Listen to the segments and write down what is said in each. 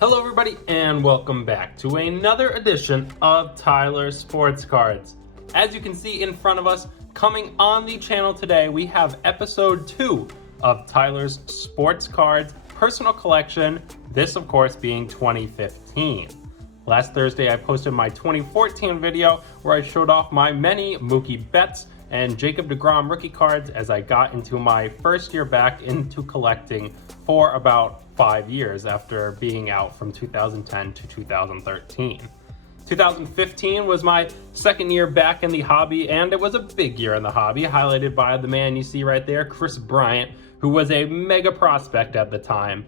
Hello everybody and welcome back to another edition of Tyler's Sports Cards. As you can see in front of us, coming on the channel today, we have episode 2 of Tyler's Sports Cards personal collection, this of course being 2015. Last Thursday I posted my 2014 video where I showed off my many Mookie Betts and Jacob Degrom rookie cards as I got into my first year back into collecting for about 5 years after being out from 2010 to 2013. 2015 was my second year back in the hobby, and it was a big year in the hobby, highlighted by the man you see right there, Kris Bryant, who was a mega prospect at the time,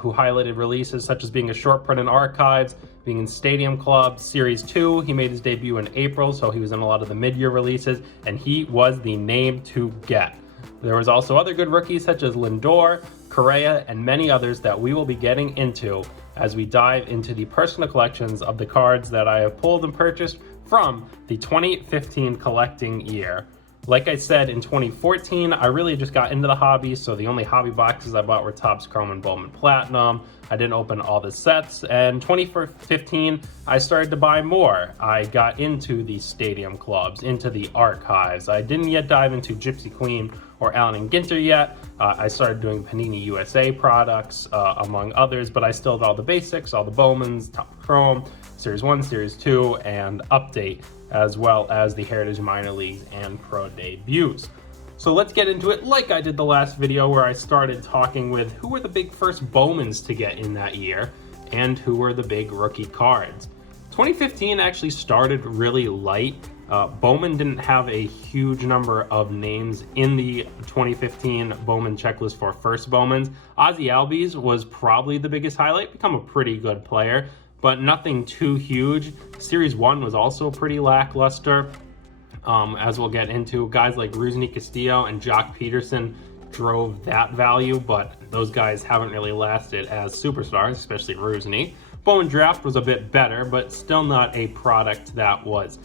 who highlighted releases such as being a short print in Archives, being in Stadium Club, Series 2. He made his debut in April, so he was in a lot of the mid-year releases, and he was the name to get. There was also other good rookies such as Lindor, Correa, and many others that we will be getting into as we dive into the personal collections of the cards that I have pulled and purchased from the 2015 collecting year. Like I said, in 2014, I really just got into the hobby, so the only hobby boxes I bought were Topps Chrome and Bowman Platinum. I didn't open all the sets, and 2015, I started to buy more. I got into the Stadium Clubs, into the Archives. I didn't yet dive into Gypsy Queen or Allen and Ginter yet. I started doing Panini USA products, among others, but I still did all the basics, all the Bowmans, Topps Chrome, Series 1, Series 2, and Update, as well as the Heritage Minor Leagues and Pro debuts. So let's get into it like I did the last video where I started talking with who were the big first Bowmans to get in that year and who were the big rookie cards. 2015 actually started really light. Bowman didn't have a huge number of names in the 2015 Bowman checklist for first Bowmans. Ozzie Albies was probably the biggest highlight, become a pretty good player, but nothing too huge. Series 1 was also pretty lackluster. As we'll get into, guys like Rusney Castillo and Jock Peterson drove that value, but those guys haven't really lasted as superstars, especially Rusney. Bowman Draft was a bit better, but still not a product that was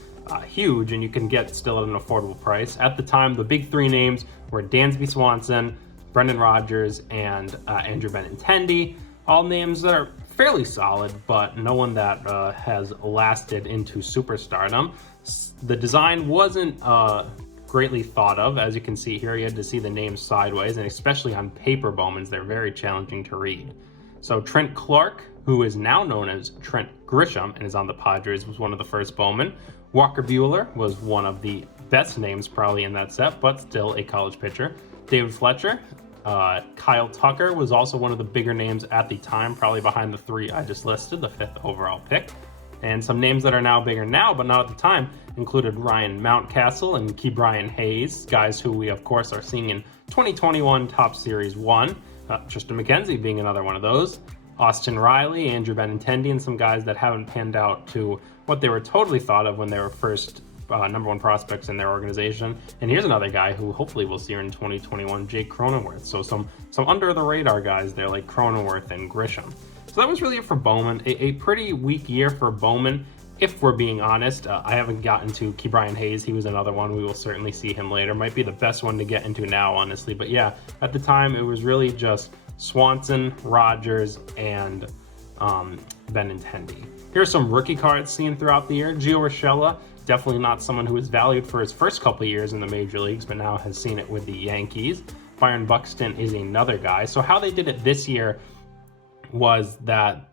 huge, and you can get still at an affordable price. At the time, the big three names were Dansby Swanson, Brendan Rodgers, and Andrew Benintendi. All names that are fairly solid, but no one that has lasted into superstardom. The design wasn't greatly thought of. As you can see here, you had to see the names sideways, and especially on paper Bowmans, they're very challenging to read. So Trent Clark, who is now known as Trent Grisham and is on the Padres, was one of the first Bowman. Walker Buehler was one of the best names probably in that set, but still a college pitcher. David Fletcher, Kyle Tucker was also one of the bigger names at the time, probably behind the three I just listed, the 5th overall pick. And some names that are now bigger now, but not at the time, included Ryan Mountcastle and Ke'Bryan Hayes, guys who we of course are seeing in 2021 Topps Series 1. Tristan McKenzie being another one of those. Austin Riley, Andrew Benintendi, and some guys that haven't panned out to what they were totally thought of when they were first number one prospects in their organization. And here's another guy who hopefully we'll see here in 2021, Jake Cronenworth. So some under the radar guys there like Cronenworth and Grisham. So that was really it for Bowman. A pretty weak year for Bowman, if we're being honest. I haven't gotten to Ke'Bryan Hayes. He was another one. We will certainly see him later. Might be the best one to get into now, honestly. But yeah, at the time, it was really just Swanson, Rodgers, and Benintendi. Here's some rookie cards seen throughout the year. Gio Urshela, definitely not someone who was valued for his first couple of years in the major leagues, but now has seen it with the Yankees. Byron Buxton is another guy. So how they did it this year was that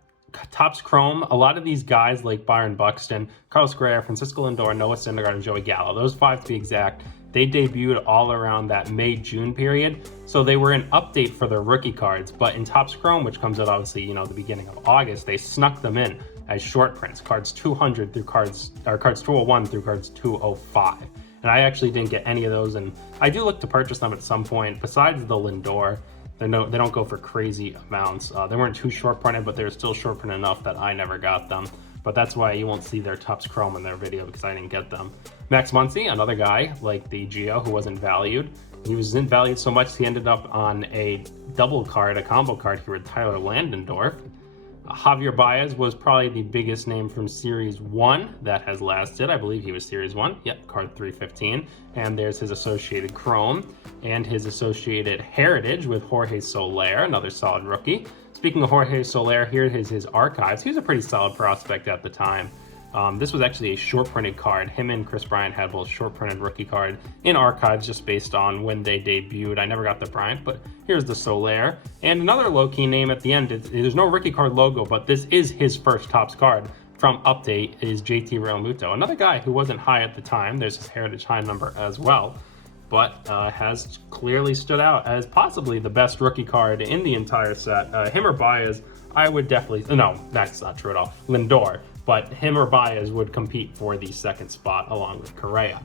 Topps Chrome, a lot of these guys like Byron Buxton, Carlos Correa, Francisco Lindor, Noah Syndergaard, and Joey Gallo, those 5 to be exact, they debuted all around that May-June period. So they were an update for their rookie cards, but in Topps Chrome, which comes out obviously, the beginning of August, they snuck them in as short prints, cards 200 through cards 201 through cards 205. And I actually didn't get any of those, and I do look to purchase them at some point. Besides the Lindor, they don't go for crazy amounts. They weren't too short printed, but they were still short printed enough that I never got them. But that's why you won't see their Topps Chrome in their video, because I didn't get them. Max Muncy, another guy like the Gio who wasn't valued. He wasn't valued so much he ended up on a double card, a combo card here with Tyler Landendorf. Javier Baez was probably the biggest name from Series 1 that has lasted. I believe he was Series 1. Yep, card 315. And there's his associated Chrome and his associated Heritage with Jorge Solaire, another solid rookie. Speaking of Jorge Solaire, here is his archives. He was a pretty solid prospect at the time. This was actually a short printed card. Him and Kris Bryant had both short printed rookie card in archives just based on when they debuted. I never got the Bryant, but here's the Solaire. And another low-key name at the end. There's no rookie card logo, but this is his first Topps card from Update is JT Realmuto. Another guy who wasn't high at the time. There's his Heritage High number as well, but has clearly stood out as possibly the best rookie card in the entire set. Him or Baez, I would definitely, no, that's not true at all, Lindor. But him or Baez would compete for the second spot along with Correa.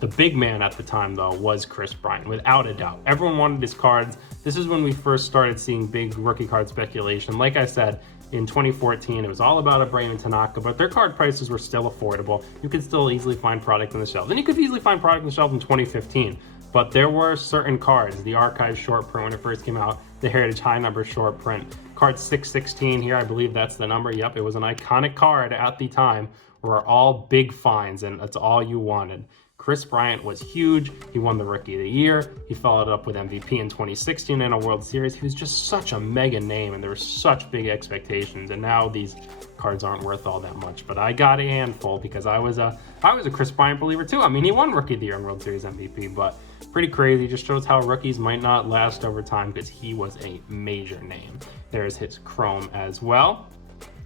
The big man at the time, though, was Kris Bryant, without a doubt. Everyone wanted his cards. This is when we first started seeing big rookie card speculation. Like I said, in 2014, it was all about Abreu and Tanaka, but their card prices were still affordable. You could still easily find product on the shelf. And you could easily find product on the shelf in 2015. But there were certain cards, the Archive short print when it first came out, the Heritage High number short print, card 616 here, I believe that's the number. Yep, it was an iconic card at the time, were all big finds, and that's all you wanted. Kris Bryant was huge. He won the Rookie of the Year. He followed up with MVP in 2016 in a World Series. He was just such a mega name, and there were such big expectations, and now these cards aren't worth all that much. But I got a handful because I was a Kris Bryant believer too. I mean, he won Rookie of the Year and World Series MVP, but pretty crazy. Just shows how rookies might not last over time because he was a major name. There's his Chrome as well,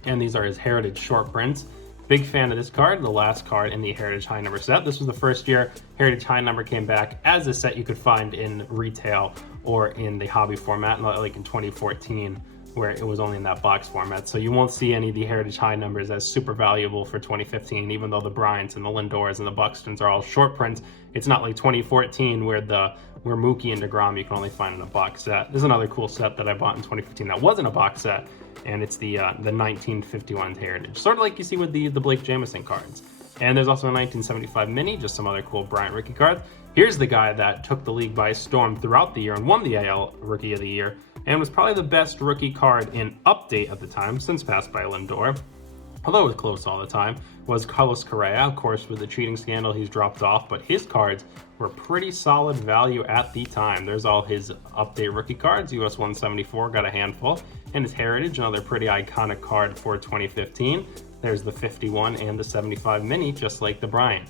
and these are his Heritage short prints. Big fan of this card, the last card in the Heritage High number set. This was the first year Heritage High number came back as a set you could find in retail or in the hobby format, not like in 2014 where it was only in that box format. So you won't see any of the Heritage High numbers as super valuable for 2015, even though the Bryants and the Lindors and the Buxtons are all short prints. It's not like 2014 where Mckay and Degrom you can only find in a box set. There's another cool set that I bought in 2015 that wasn't a box set, and it's the 1951 Heritage, sort of like you see with the Blake Jamieson cards. And there's also a 1975 mini, just some other cool Bryant rookie cards. Here's the guy that took the league by storm throughout the year and won the AL Rookie of the Year, and was probably the best rookie card in Update at the time, since passed by Lindor, although it was close all the time, was Carlos Correa. Of course, with the cheating scandal, he's dropped off, but his cards were pretty solid value at the time. There's all his Update rookie cards. US 174 got a handful, and his Heritage, another pretty iconic card for 2015. There's the 51 and the 75 mini, just like the Bryant.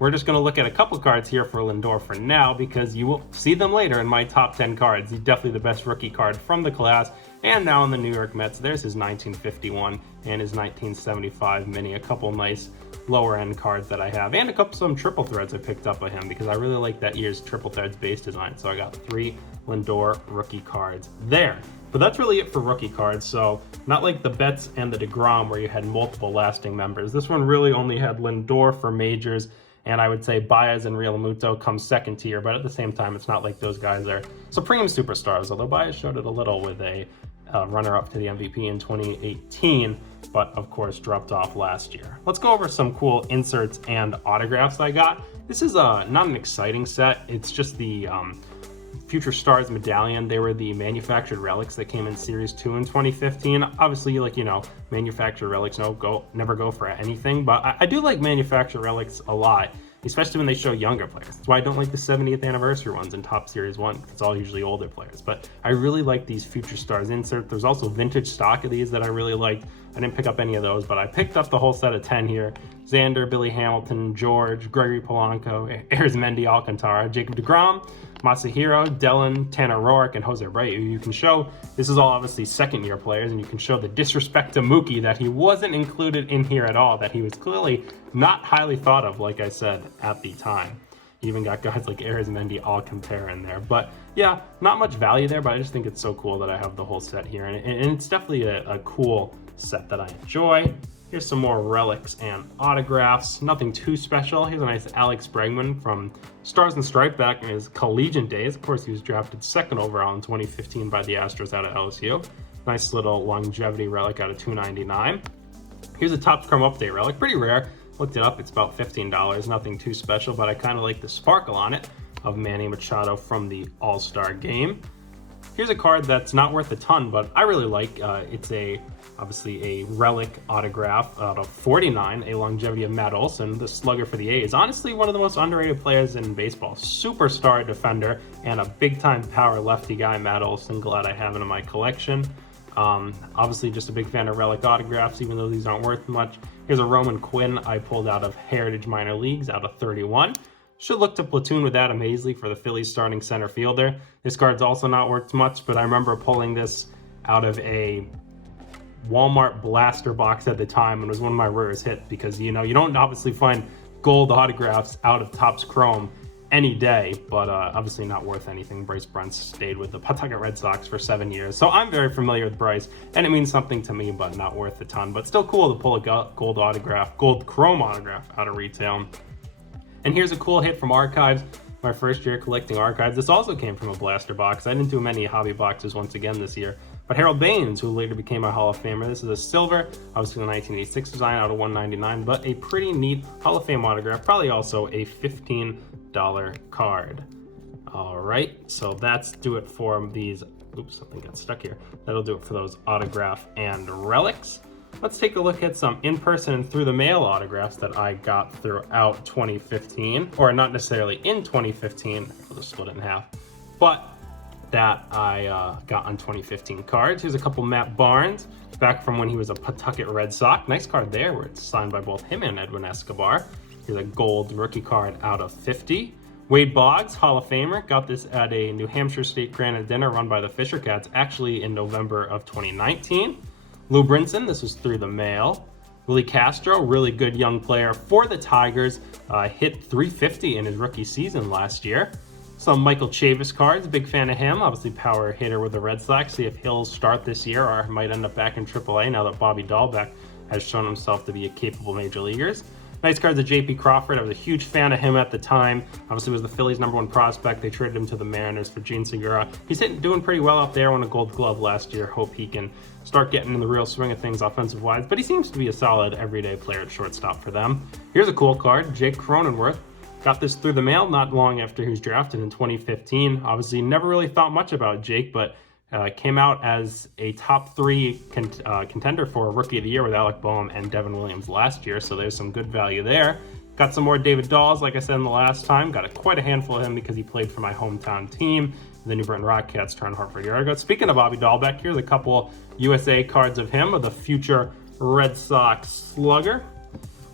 We're just going to look at a couple cards here for Lindor for now because you will see them later in my top 10 cards. He's definitely the best rookie card from the class. And now in the New York Mets, there's his 1951 and his 1975 mini. A couple nice lower end cards that I have, and some triple threads I picked up by him because I really like that year's triple threads base design. So I got 3 Lindor rookie cards there. But that's really it for rookie cards. So not like the Betts and the Degrom where you had multiple lasting members. This one really only had Lindor for majors. And I would say Baez and Realmuto come second tier, but at the same time, it's not like those guys are supreme superstars, although Baez showed it a little with a runner-up to the MVP in 2018, but of course dropped off last year. Let's go over some cool inserts and autographs I got. This is not an exciting set. It's just the Future Stars Medallion. They were the manufactured relics that came in Series 2 in 2015. Obviously, manufactured relics never go for anything, but I do like manufactured relics a lot, especially when they show younger players. That's why I don't like the 70th anniversary ones in Top Series 1, because it's all usually older players. But I really like these Future Stars insert. There's also vintage stock of these that I really liked. I didn't pick up any of those, but I picked up the whole set of 10 here. Xander, Billy Hamilton, George, Gregory Polanco, Arizmendi Alcantara, Jacob Degrom, Masahiro, Dellin, Tanner Roark, and Jose Abreu. You can show, this is all obviously second-year players, and you can show the disrespect to Mckay that he wasn't included in here at all, that he was clearly not highly thought of, like I said, at the time. You even got guys like Arizmendi Alcantara in there. But yeah, not much value there, but I just think it's so cool that I have the whole set here, and it's definitely a cool set that I enjoy. Here's some more relics and autographs. Nothing too special. Here's a nice Alex Bregman from Stars and Stripes back in his collegiate days. Of course, he was drafted second overall in 2015 by the Astros out of LSU. Nice little longevity relic out of $2.99. Here's a Topps Chrome Update relic. Pretty rare. Looked it up. It's about $15. Nothing too special, but I kind of like the sparkle on it of Manny Machado from the All-Star game. Here's a card that's not worth a ton, but I really like. It's obviously a relic autograph out of 49, a longevity of Matt Olson, the slugger for the A's. Honestly, one of the most underrated players in baseball. Superstar defender and a big-time power lefty guy, Matt Olson. Glad I have him in my collection. Obviously just a big fan of relic autographs, even though these aren't worth much. Here's a Roman Quinn I pulled out of Heritage Minor Leagues out of 31. Should look to platoon with Adam Hazley for the Phillies starting center fielder. This card's also not worth much, but I remember pulling this out of a Walmart blaster box at the time, and it was one of my rarest hits because, you don't obviously find gold autographs out of Topps Chrome any day, but obviously not worth anything. Bryce Brent stayed with the Pawtucket Red Sox for 7 years, so I'm very familiar with Bryce, and it means something to me, but not worth a ton. But still cool to pull a gold Chrome autograph out of retail. And here's a cool hit from Archives. My first year collecting Archives. This also came from a blaster box. I didn't do many hobby boxes once again this year. But Harold Baines, who later became a Hall of Famer. This is a silver, obviously the 1986 design out of 199, but a pretty neat Hall of Fame autograph. Probably also a $15 card. All right, so that's do it for these. Oops, something got stuck here. That'll do it for those autograph and relics. Let's take a look at some in-person and through-the-mail autographs that I got throughout 2015, or not necessarily in 2015, we'll just split it in half, but that I got on 2015 cards. Here's a couple Matt Barnes, back from when he was a Pawtucket Red Sox. Nice card there, where it's signed by both him and Edwin Escobar. Here's a gold rookie card out of 50. Wade Boggs, Hall of Famer, got this at a New Hampshire State Granite Dinner run by the Fisher Cats, actually in November of 2019. Lou Brinson, this was through the mail. Willie Castro, really good young player for the Tigers, hit 350 in his rookie season last year. Some Michael Chavis cards, big fan of him, obviously power hitter with the Red Sox. See if he'll start this year or might end up back in AAA now that Bobby Dahlbeck has shown himself to be a capable major leaguers. Nice cards of J.P. Crawford. I was a huge fan of him at the time. Obviously was the Phillies' #1 prospect. They traded him to the Mariners for Gene Segura. He's doing pretty well out there, won a Gold Glove last year. Hope he can start getting in the real swing of things offensive-wise, but he seems to be a solid everyday player at shortstop for them. Here's a cool card, Jake Cronenworth. Got this through the mail not long after he was drafted in 2015. Obviously never really thought much about Jake, but came out as a top 3 contender for Rookie of the Year with Alec Boehm and Devin Williams last year, so there's some good value there. Got some more David Dawes, like I said in the last time. Got quite a handful of him because he played for my hometown team, the New Britain Rockcats, turned Hartford Yard. Speaking of Bobby Dahlbeck, here's a couple USA cards of him, of the future Red Sox slugger.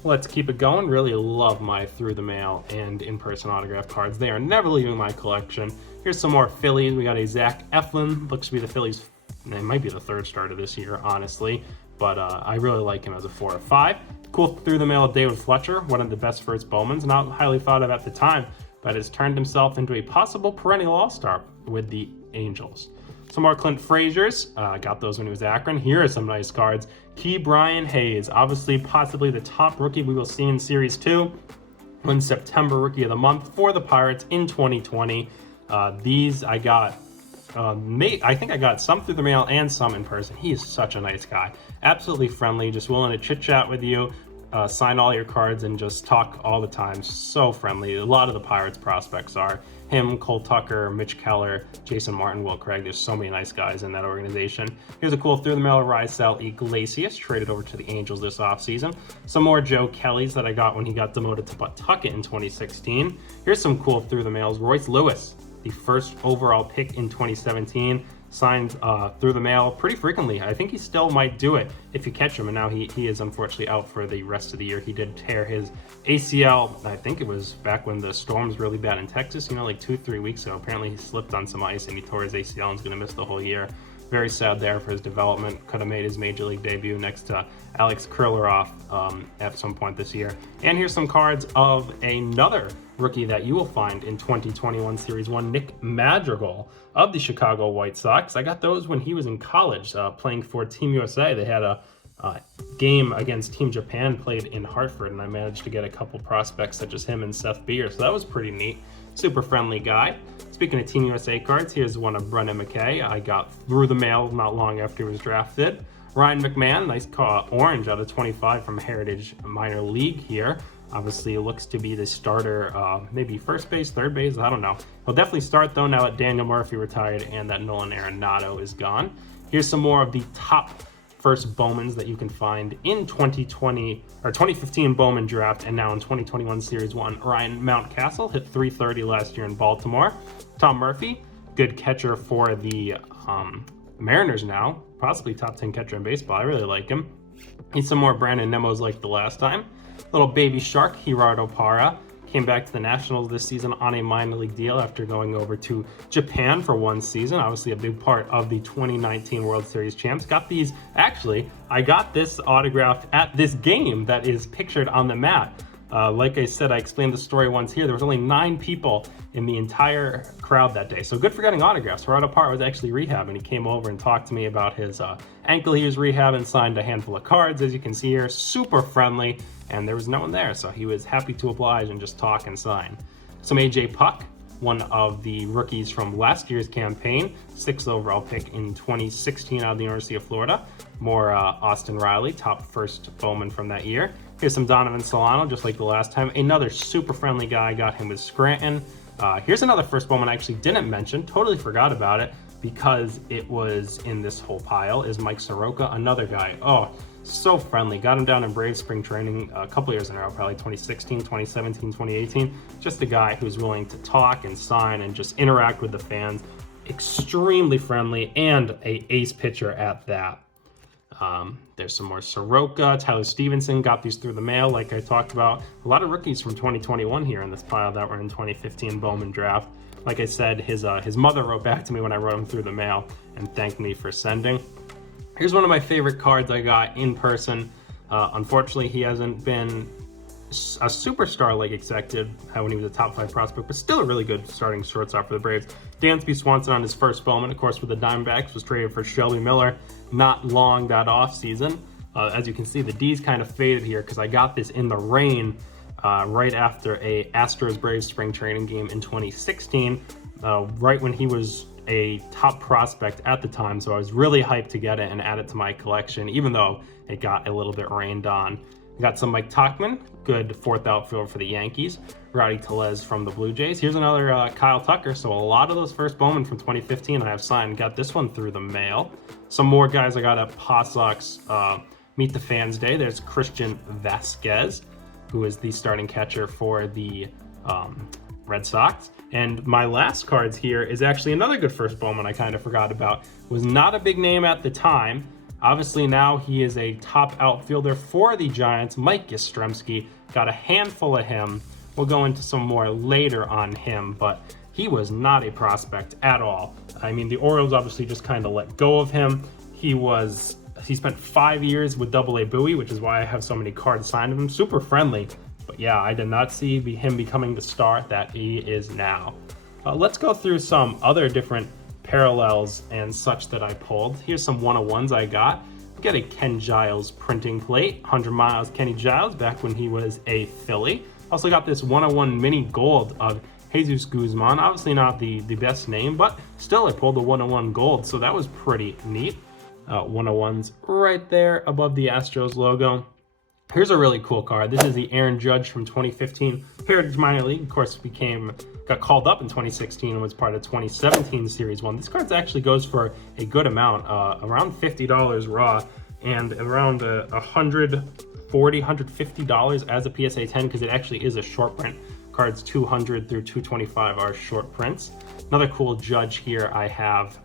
Let's keep it going. Really love my through the mail and in-person autograph cards. They are never leaving my collection. Here's some more Phillies. We got a Zach Eflin. Looks to be the Phillies. It might be the 3rd starter this year, honestly. But I really like him as a 4 or 5. Cool through the mail of David Fletcher, one of the best first Bowmans. Not highly thought of at the time, but has turned himself into a possible perennial all-star with the Angels. Some more Clint Frazier's. Got those when he was Akron. Here are some nice cards. Brian Hayes, obviously possibly the top rookie we will see in Series 2. Won September Rookie of the Month for the Pirates in 2020. These I got, I think I got some through the mail and some in person. He is such a nice guy. Absolutely friendly, just willing to chit-chat with you, sign all your cards, and just talk all the time. So friendly. A lot of the Pirates prospects are. Him, Cole Tucker, Mitch Keller, Jason Martin, Will Craig. There's so many nice guys in that organization. Here's a cool through the mail Raisel Iglesias, traded over to the Angels this offseason. Some more Joe Kellys that I got when he got demoted to Pawtucket in 2016. Here's some cool through the mails. Royce Lewis, the 1st overall pick in 2017. Signed through the mail pretty frequently. I think he still might do it if you catch him, and now he is unfortunately out for the rest of the year. He did tear his ACL, I think it was back when the storms really bad in Texas, like 2-3 weeks ago. Apparently he slipped on some ice and he tore his ACL and is going to miss the whole year. Very sad there for his development. Could have made his major league debut next to Alex Kriloff at some point this year. And here's some cards of another rookie that you will find in 2021 Series 1, Nick Madrigal of the Chicago White Sox. I got those when he was in college playing for Team USA. They had a game against Team Japan played in Hartford, and I managed to get a couple prospects such as him and Seth Beer, so that was pretty neat. Super friendly guy. Speaking of Team USA cards, here's one of Brennan Mckay. I got through the mail not long after he was drafted. Ryan McMahon, nice orange out of 25 from Heritage Minor League here. Obviously, it looks to be the starter, maybe first base, third base, I don't know. He'll definitely start, though, now that Daniel Murphy retired and that Nolan Arenado is gone. Here's some more of the top first Bowmans that you can find in 2020 or 2015 Bowman draft and now in 2021 Series 1. Ryan Mountcastle hit 330 last year in Baltimore. Tom Murphy, good catcher for the Mariners now. possibly top 10 catcher in baseball. I really like him. He's some more Brandon Nemos like the last time. Little baby shark, Gerardo Parra. Came back to the Nationals this season on a minor league deal after going over to Japan for one season. Obviously a big part of the 2019 World Series champs. Got these, actually, I got this autographed at this game that is pictured on the mat. Like I said, I explained the story once here. There was only 9 people in the entire crowd that day. So good for getting autographs. Gerardo Parra was actually rehabbing. He came over and talked to me about his ankle he was rehabbing, signed a handful of cards, as you can see here. Super friendly, and there was no one there, so he was happy to oblige and just talk and sign. Some AJ Puck, one of the rookies from last year's campaign, 6th overall pick in 2016 out of the University of Florida. More Austin Riley, top first Bowman from that year. Here's some Donovan Solano, just like the last time. Another super friendly guy, got him with Scranton. Here's another first Bowman I actually didn't mention, totally forgot about it because it was in this whole pile, is Mike Soroka, another guy. Oh, so friendly. Got him down in Brave spring training a couple years in a row, probably 2016, 2017, 2018. Just a guy who's willing to talk and sign and just interact with the fans. Extremely friendly and a ace pitcher at that. There's some more Soroka. Tyler Stevenson, got these through the mail like I talked about. A lot of rookies from 2021 here in this pile that were in 2015 Bowman draft. Like I said, his mother wrote back to me when I wrote him through the mail and thanked me for sending. Here's one of my favorite cards I got in person. Unfortunately, he hasn't been a superstar like expected when he was a top 5 prospect, but still a really good starting shortstop for the Braves. Dansby Swanson on his first Bowman, of course, with the Diamondbacks, was traded for Shelby Miller not long that offseason. As you can see, the D's kind of faded here because I got this in the rain right after a Astros-Braves spring training game in 2016, right when he was a top prospect at the time, so I was really hyped to get it and add it to my collection, even though it got a little bit rained on. We got some Mike Tauchman, good 4th outfielder for the Yankees. Rowdy Tellez from the Blue Jays. Here's another Kyle Tucker. So a lot of those first Bowman from 2015 I have signed. Got this one through the mail. Some more guys I got at Paw Sox Meet the Fans Day. There's Christian Vasquez, who is the starting catcher for the Red Sox. And my last cards here is actually another good first Bowman I kind of forgot about. Was not a big name at the time. Obviously now he is a top outfielder for the Giants, Mike Yastrzemski. Got a handful of him. We'll go into some more later on him, but he was not a prospect at all. I mean, the Orioles obviously just kind of let go of him. He spent 5 years with AA Bowie, which is why I have so many cards signed of him. Super friendly, but yeah, I did not see him becoming the star that he is now. Let's go through some other different parallels and such that I pulled. Here's some 101s I got. Get a Ken Giles printing plate, 100 miles Kenny Giles back when he was a Philly. Also got this 101 mini gold of Jesus Guzman. Obviously not the best name, but still I pulled the 101 gold, so that was pretty neat. 101s right there above the Astros logo. Here's a really cool card. This is the Aaron Judge from 2015 Heritage Minor League. Of course, got called up in 2016 and was part of 2017 Series 1. This card actually goes for a good amount, around $50 raw, and around $140, $150 as a PSA 10 because it actually is a short print. Cards 200 through 225 are short prints. Another cool Judge here I have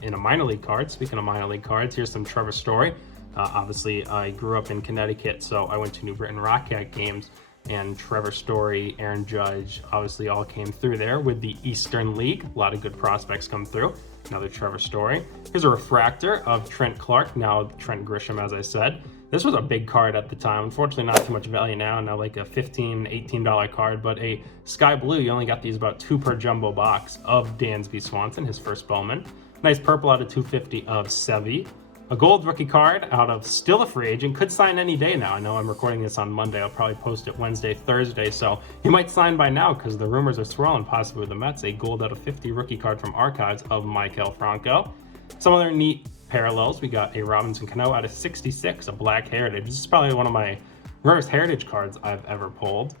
in a minor league card. Speaking of minor league cards, here's some Trevor Story. Obviously, I grew up in Connecticut, so I went to New Britain Rocket games, and Trevor Story, Aaron Judge, obviously all came through there with the Eastern League. A lot of good prospects come through. Another Trevor Story. Here's a refractor of Trent Clark, now Trent Grisham, as I said. This was a big card at the time. Unfortunately, not too much value now like a $15, $18 card, but a Sky Blue, you only got these about 2 per jumbo box of Dansby Swanson, his first Bowman. Nice purple out of 250 of Sevy. A gold rookie card out of still a free agent. Could sign any day now. I know I'm recording this on Monday. I'll probably post it Wednesday, Thursday. So he might sign by now because the rumors are swirling possibly with the Mets. A gold out of 50 rookie card from Archives of Maikel Franco. Some other neat parallels. We got a Robinson Cano out of 66, a black heritage. This is probably one of my rarest heritage cards I've ever pulled.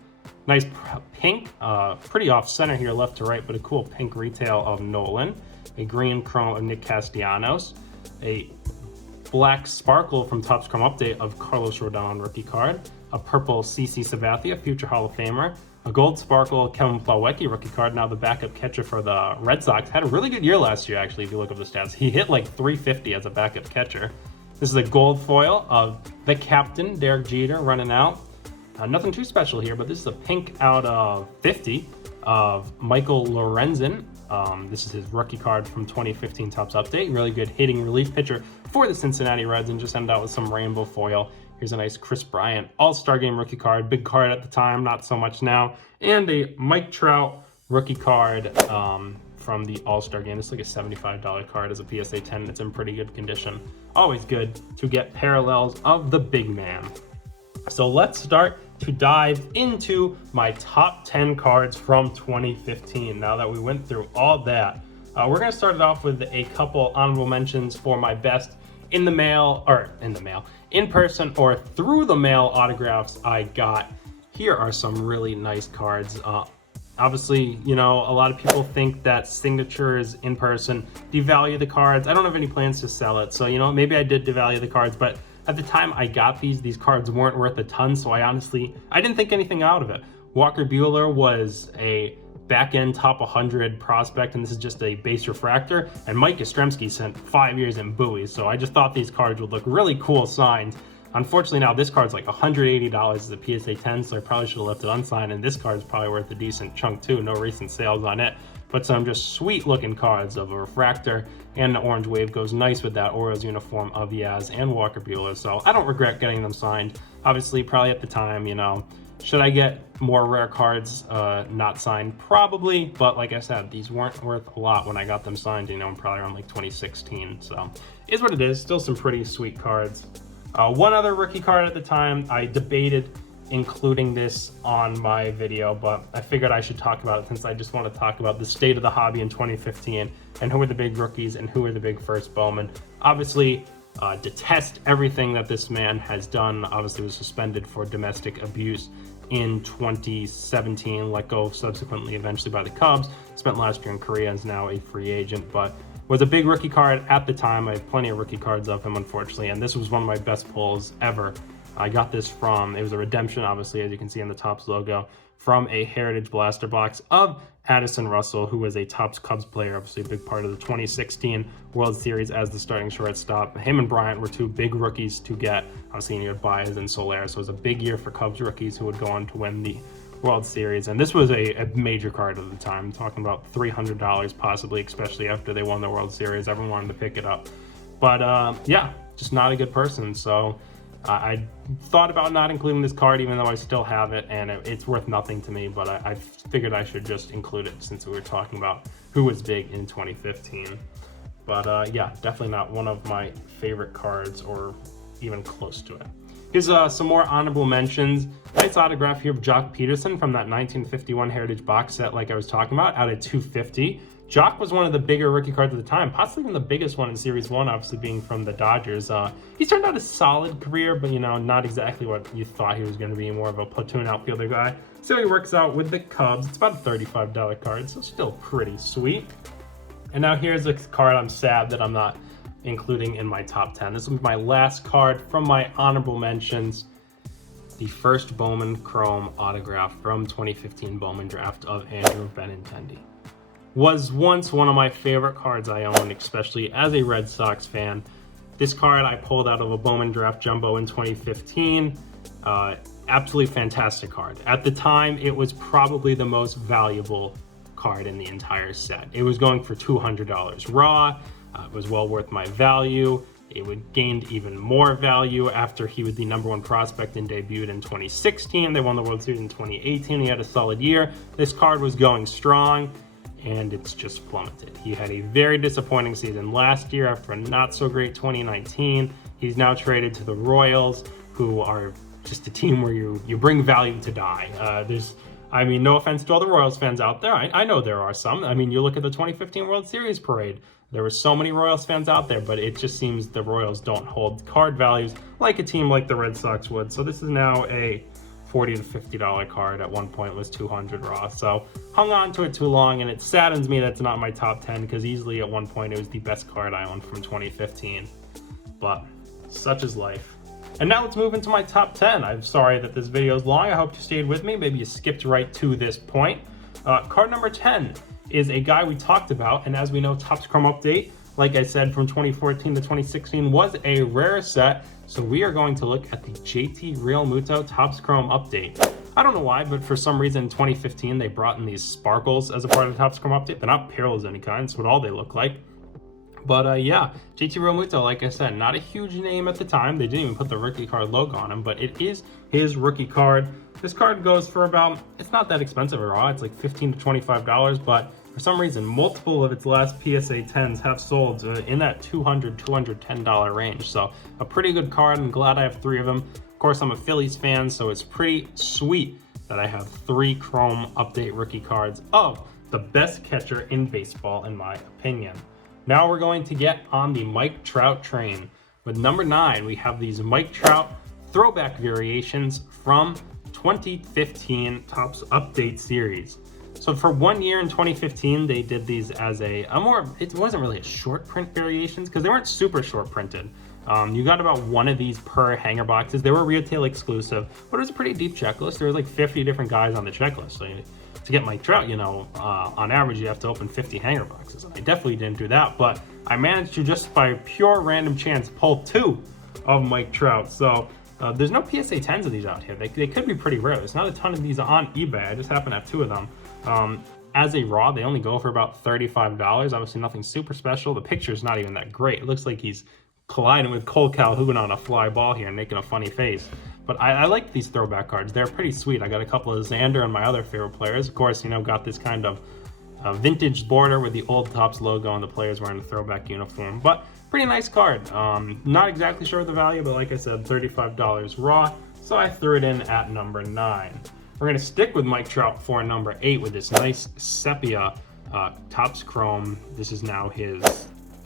Nice pink, pretty off center here left to right, but a cool pink retail of Nolan. A green chrome of Nick Castellanos. A black sparkle from Topps Chrome Update of Carlos Rodon rookie card, a purple CC Sabathia, future Hall of Famer, A gold sparkle Kevin Plawecki rookie card, now the backup catcher for the Red Sox. Had a really good year last year, actually, if you look up the stats. He hit like 350 as a backup catcher. This is a gold foil of the captain, Derek Jeter, running out. Nothing too special here, but this is a pink out of 50 of Michael Lorenzen. This is his rookie card from 2015 Topps Update. Really good hitting relief pitcher for the Cincinnati Reds, and just ended out with some rainbow foil. Here's a nice Chris Bryant All-Star Game rookie card. Big card at the time, not so much now. And a Mike Trout rookie card from the All-Star Game. It's like a $75 card as a PSA 10. It's in pretty good condition. Always good to get parallels of the big man. So let's start to dive into my top 10 cards from 2015. Now that we went through all that, we're going to start it off with a couple honorable mentions for my best in person or through the mail autographs I got. Here are some really nice cards. Obviously, you know, a lot of people think that signatures in person devalue the cards. I don't have any plans to sell it, so, you know, maybe I did devalue the cards, but at the time I got these cards weren't worth a ton, so I didn't think anything out of it. Walker Buehler was a back-end top 100 prospect, and this is just a base refractor, and Mike Yastrzemski spent 5 years in Bowie, so I just thought these cards would look really cool signed. Unfortunately, now this card's like $180 as a PSA 10, so I probably should have left it unsigned, and this card's probably worth a decent chunk too. No recent sales on it, but some just sweet-looking cards of a refractor, and the orange wave goes nice with that Orioles uniform of Yaz and Walker Buehler, so I don't regret getting them signed. Obviously, probably at the time, you know, should I get more rare cards not signed? Probably, but like I said, these weren't worth a lot when I got them signed, you know, probably around like 2016, so is what it is. Still some pretty sweet cards. One other rookie card at the time, I debated including this on my video, but I figured I should talk about it since I just want to talk about the state of the hobby in 2015 and who are the big rookies and who are the big first Bowman. Obviously, detest everything that this man has done. Obviously was suspended for domestic abuse in 2017, let go subsequently eventually by the Cubs, spent last year in Korea, and is now a free agent, but was a big rookie card at the time. I have plenty of rookie cards of him, unfortunately, and this was one of my best pulls ever. I got this from, it was a redemption, obviously, as you can see on the Topps logo, from a Heritage Blaster box of Addison Russell, who was a Topps Cubs player, obviously a big part of the 2016 World Series as the starting shortstop. Him and Bryant were two big rookies to get. Obviously, you had Baez and Solaire, so it was a big year for Cubs rookies who would go on to win the World Series, and this was a major card at the time. I'm talking about $300 possibly, especially after they won the World Series. Everyone wanted to pick it up, but yeah, just not a good person. So I thought about not including this card, even though I still have it, and it's worth nothing to me, but I figured I should just include it since we were talking about who was big in 2015. But yeah, definitely not one of my favorite cards or even close to it. Here's some more honorable mentions. Nice autograph here of Jock Peterson from that 1951 Heritage box set like I was talking about, out of 250. Jock was one of the bigger rookie cards at the time, possibly even the biggest one in Series 1, obviously being from the Dodgers. He's turned out a solid career, but, you know, not exactly what you thought he was going to be, more of a platoon outfielder guy. So he works out with the Cubs. It's about a $35 card, so still pretty sweet. And now here's a card I'm sad that I'm not including in my top 10. This will be my last card from my honorable mentions. The first Bowman Chrome autograph from 2015 Bowman draft of Andrew Benintendi. Was once one of my favorite cards I owned, especially as a Red Sox fan. This card I pulled out of a Bowman draft jumbo in 2015. Absolutely fantastic card. At the time, it was probably the most valuable card in the entire set. It was going for $200 raw. It was well worth my value. It would gained even more value after he was the #1 prospect and debuted in 2016. They won the World Series in 2018. He had a solid year. This card was going strong, and it's just plummeted. He had a very disappointing season last year after a not so great 2019. He's now traded to the Royals, who are just a team where you bring value to die. I mean, no offense to all the Royals fans out there. I know there are some. I mean, you look at the 2015 World Series parade. There were so many Royals fans out there, but it just seems the Royals don't hold card values like a team like the Red Sox would. So this is now a $40 to $50 card. At one point it was $200 raw. So hung on to it too long, and it saddens me that it's not in my top 10 because easily at one point it was the best card I owned from 2015. But such is life. And now let's move into my top 10. I'm sorry that this video is long. I hope you stayed with me. Maybe you skipped right to this point. Card number 10 is a guy we talked about, and as we know, Topps Chrome Update, like I said, from 2014 to 2016 was a rare set. So we are going to look at the JT Realmuto Topps Chrome Update. I don't know why, but for some reason in 2015 they brought in these sparkles as a part of the Topps Chrome Update. They're not parallels of any kind. It's what all they look like. But yeah, JT Realmuto, like I said, not a huge name at the time. They didn't even put the rookie card logo on him, but it is his rookie card. This card goes for about, it's not that expensive at all. It's like $15 to $25, but for some reason, multiple of its last PSA 10s have sold in that $200, $210 range. So a pretty good card. I'm glad I have 3 of them. Of course, I'm a Phillies fan, so it's pretty sweet that I have 3 Chrome Update rookie cards of the best catcher in baseball, in my opinion. Now we're going to get on the Mike Trout train. With number 9, we have these Mike Trout throwback variations from 2015 Topps Update series. So for 1 year in 2015, they did these as a more, it wasn't really a short print variations because they weren't super short printed. You got about 1 of these per hanger boxes. They were retail exclusive, but it was a pretty deep checklist. There was like 50 different guys on the checklist. So to get Mike Trout, you know, on average, you have to open 50 hanger boxes. I definitely didn't do that, but I managed to just by pure random chance pull 2 of Mike Trout. So there's no PSA 10s of these out here. They could be pretty rare. There's not a ton of these on eBay. I just happen to have 2 of them. As a raw, they only go for about $35. Obviously nothing super special. The picture's not even that great. It looks like he's colliding with Cole Calhoun on a fly ball here and making a funny face. But I like these throwback cards. They're pretty sweet. I got a couple of Xander and my other favorite players. Of course, you know, got this kind of vintage border with the old Topps logo and the players wearing a throwback uniform. But pretty nice card. Not exactly sure of the value, but like I said, $35 raw. So I threw it in at number 9. We're going to stick with Mike Trout for number 8 with this nice sepia Topps Chrome. This is now his,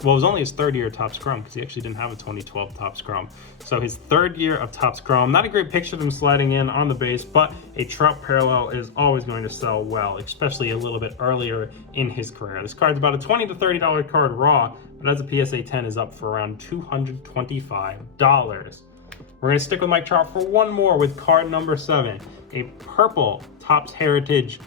well, it was only his 3rd year of Topps Chrome because he actually didn't have a 2012 Topps Chrome. So his 3rd year of Topps Chrome. Not a great picture of him sliding in on the base, but a Trout parallel is always going to sell well, especially a little bit earlier in his career. This card's about a $20 to $30 card raw, but as a PSA 10 is up for around $225. We're going to stick with Mike Trout for one more with card number 7, a purple Topps Heritage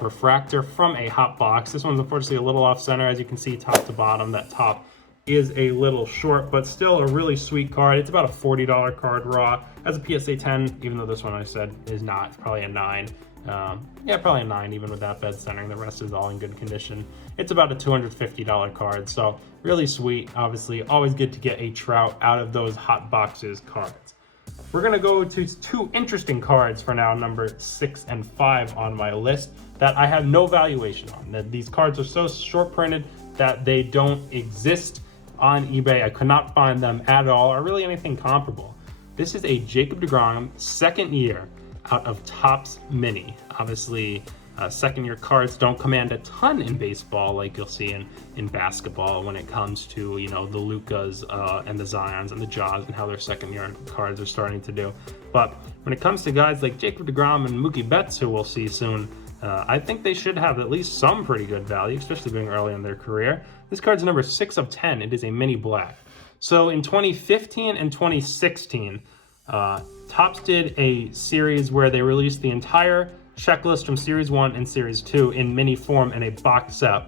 refractor from a hot box. This one's unfortunately a little off center, as you can see, top to bottom. That top is a little short, but still a really sweet card. It's about a $40 card raw. As a PSA 10, even though this one I said is not, it's probably a 9. Yeah, probably a 9 even with that bed centering. The rest is all in good condition. It's about a $250 card, so really sweet. Obviously, always good to get a Trout out of those hot boxes cards. We're going to go to 2 interesting cards for now, number 6 and 5 on my list, that I have no valuation on. That these cards are so short printed that they don't exist on eBay. I could not find them at all, or really anything comparable. This is a Jacob Degrom 2nd year out of Topps Mini. Obviously, 2nd year cards don't command a ton in baseball like you'll see in basketball when it comes to, you know, the Lukas and the Zions and the Jaws and how their 2nd year cards are starting to do. But when it comes to guys like Jacob Degrom and Mookie Betts, who we'll see soon, I think they should have at least some pretty good value, especially being early in their career. This card's number 6 of 10. It is a mini black. So in 2015 and 2016, Topps did a series where they released the entire checklist from Series 1 and Series 2 in mini form in a box set.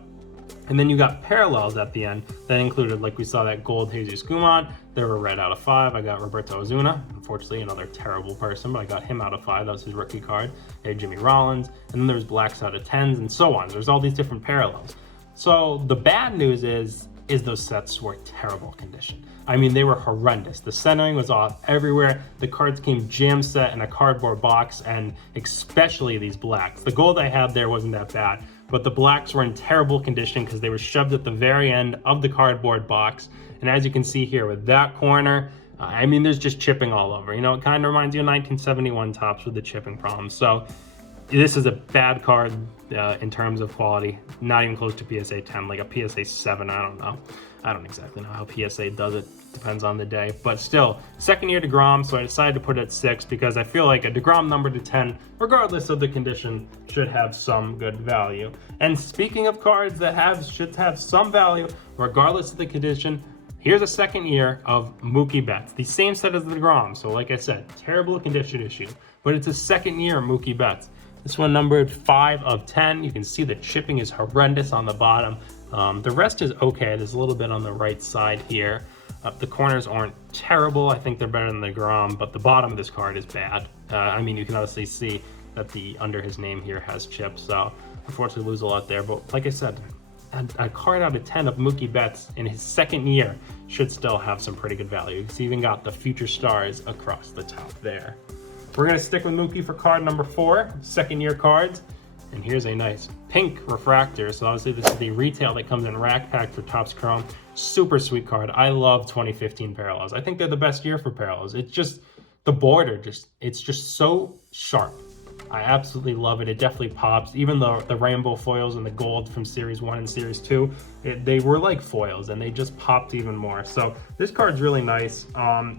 And then you got parallels at the end that included, like we saw, that gold Jesus Guzman. They were red out of 5. I got Roberto Osuna, unfortunately another terrible person, but I got him out of 5. That was his rookie card. They had Jimmy Rollins, and then there's blacks out of 10s and so on. There's all these different parallels. So the bad news is those sets were terrible condition. I mean, they were horrendous. The centering was off everywhere. The cards came jam set in a cardboard box, and especially these blacks. The gold I had there wasn't that bad, but the blacks were in terrible condition because they were shoved at the very end of the cardboard box. And as you can see here with that corner, I mean, there's just chipping all over. You know, it kind of reminds you of 1971 Topps with the chipping problem. So this is a bad card in terms of quality. Not even close to PSA 10, like a PSA 7, I don't know. I don't exactly know how PSA does it. Depends on the day. But still, 2nd year DeGrom, so I decided to put it at 6 because I feel like a DeGrom number to 10, regardless of the condition, should have some good value. And speaking of cards that should have some value, regardless of the condition, Here's a second year of Mookie Betts, the same set as the Degrom. So like I said, terrible condition issue, but it's a second year of Mookie Betts. This one numbered 5 of 10. You can see the chipping is horrendous on the bottom. The rest is okay. There's a little bit on the right side here. The corners aren't terrible. I think they're better than the Degrom, but the bottom of this card is bad. I mean, you can obviously see that the under his name here has chips, so unfortunately lose a lot there. But like I said, a card out of 10 of Mookie Betts in his second year should still have some pretty good value. He's even got the future stars across the top there. We're going to stick with Mookie for card number 4, second year cards. And here's a nice pink refractor. So obviously this is the retail that comes in rack pack for Topps Chrome. Super sweet card. I love 2015 parallels. I think they're the best year for parallels. It's just, the border, it's just so sharp. I absolutely love it. It definitely pops. Even though the rainbow foils and the gold from Series 1 and Series 2, they were like foils and they just popped even more. So this card's really nice.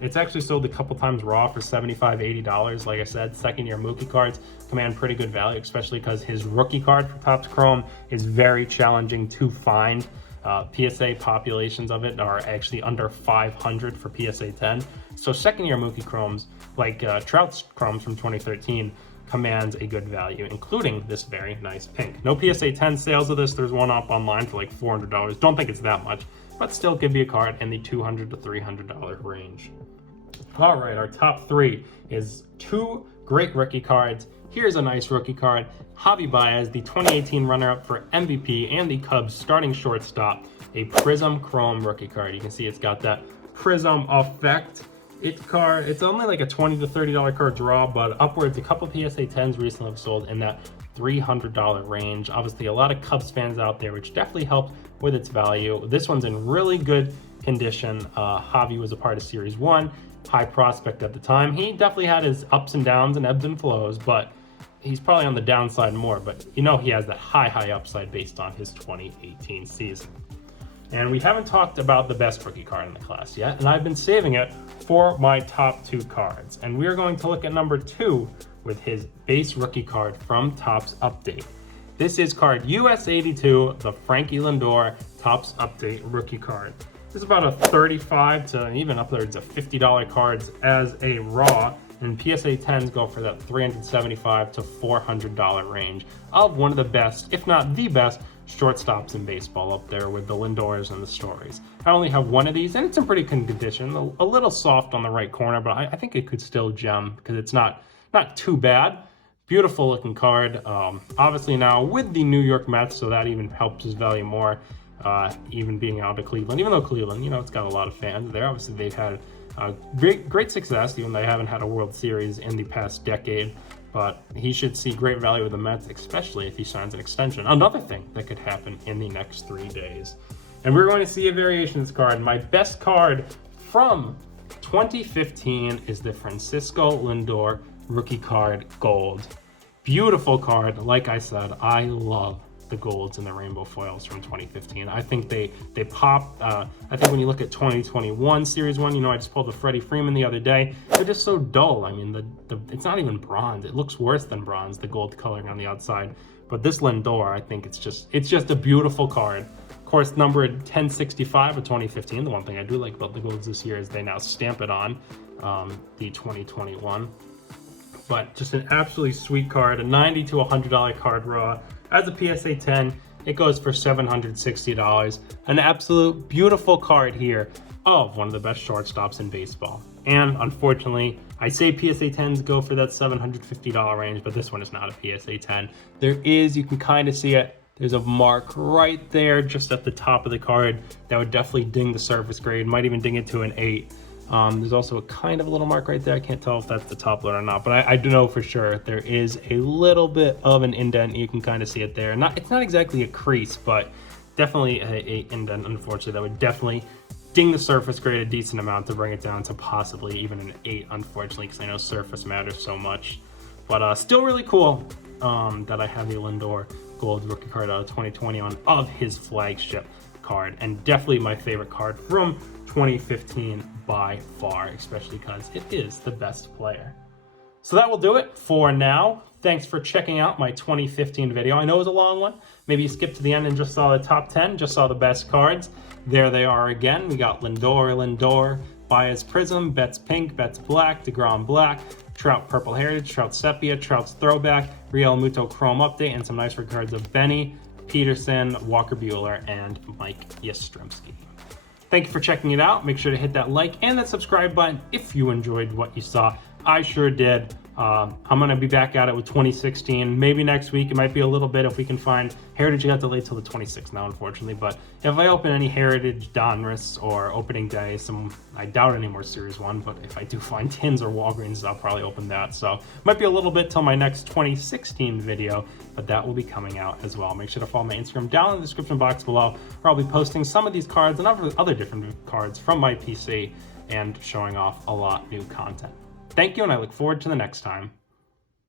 It's actually sold a couple times raw for $75, $80. Like I said, second year Mookie cards command pretty good value, especially because his rookie card for Topps Chrome is very challenging to find. PSA populations of it are actually under 500 for PSA 10. So second year Mookie Chromes, like Trout's Chromes from 2013, commands a good value, including this very nice pink. No PSA 10 sales of this. There's one up online for like $400. Don't think it's that much, but still could be a card in the $200 to $300 range. All right, our top 3 is 2 great rookie cards. Here's a nice rookie card. Javier Baez, the 2018 runner-up for MVP and the Cubs starting shortstop, a Prism Chrome rookie card. You can see it's got that Prism effect. It's only like a $20 to $30 card draw, but upwards a couple PSA 10s recently have sold in that $300 range. Obviously a lot of Cubs fans out there, which definitely helped with its value. This one's in really good condition. Javi was a part of Series 1, high prospect at the time. He definitely had his ups and downs and ebbs and flows, but he's probably on the downside more, but you know he has that high upside based on his 2018 season. And we haven't talked about the best rookie card in the class yet, and I've been saving it for my top 2 cards. And we're going to look at number 2 with his base rookie card from Topps Update. This is card US 82, the Frankie Lindor Topps Update rookie card. This is about a $35 to even upwards of $50 cards as a raw, and PSA 10s go for that $375 to $400 range of one of the best, if not the best, shortstops in baseball, up there with the Lindors and the Stories. I only have one of these, and it's in pretty good condition. A little soft on the right corner, but I think it could still gem because it's not too bad. Beautiful looking card. Obviously now with the New York Mets, so that even helps his value more. Even being out of Cleveland, even though Cleveland, it's got a lot of fans there. Obviously they've had great success, even though they haven't had a World Series in the past decade. But he should see great value with the Mets, especially if he signs an extension. Another thing that could happen in the next 3 days. And we're going to see a variation of this card. My best card from 2015 is the Francisco Lindor rookie card gold. Beautiful card. Like I said, I love the golds and the rainbow foils from 2015. I think they pop. I think when you look at 2021 Series 1, I just pulled the Freddie Freeman the other day. They're just so dull. I mean, it's not even bronze. It looks worse than bronze, the gold coloring on the outside. But this Lindor, I think it's just a beautiful card. Of course, numbered 1065 of 2015. The one thing I do like about the golds this year is they now stamp it on the 2021. But just an absolutely sweet card, a $90 to $100 card raw. As a PSA 10, it goes for $760. An absolute beautiful card here of one of the best shortstops in baseball. And unfortunately, I say PSA 10s go for that $750 range, but this one is not a PSA 10. You can kind of see it. There's a mark right there just at the top of the card that would definitely ding the surface grade, might even ding it to an 8. There's also a kind of a little mark right there. I can't tell if that's the top load or not, but I do know for sure there is a little bit of an indent. You can kind of see it there. It's not exactly a crease, but definitely a indent, unfortunately, that would definitely ding the surface grade a decent amount to bring it down to possibly even an 8, unfortunately, because I know surface matters so much. But still really cool that I have the Lindor gold rookie card out of 2021 of his flagship card, and definitely my favorite card from 2015 by far, especially because it is the best player. So that will do it for now. Thanks for checking out my 2015 video. I know it was a long one. Maybe you skipped to the end and just saw the top 10, just saw the best cards. There they are again. We got Lindor, Baez Prism, Betts Pink, Betts Black, Degrom Black, Trout Purple Heritage, Trout Sepia, Trout's Throwback, Real Muto Chrome Update, and some nice cards of Benny, Peterson, Walker Buehler, and Mike Yastrzemski. Thank you for checking it out. Make sure to hit that like and that subscribe button if you enjoyed what you saw. I sure did. I'm going to be back at it with 2016. Maybe next week. It might be a little bit if we can find Heritage. You got delayed till the 26th now, unfortunately. But if I open any Heritage Donruss or opening day, I doubt any more Series 1. But if I do find Tins or Walgreens, I'll probably open that. So might be a little bit till my next 2016 video, but that will be coming out as well. Make sure to follow my Instagram down in the description box below, where I'll be posting some of these cards and other different cards from my PC and showing off a lot new content. Thank you, and I look forward to the next time.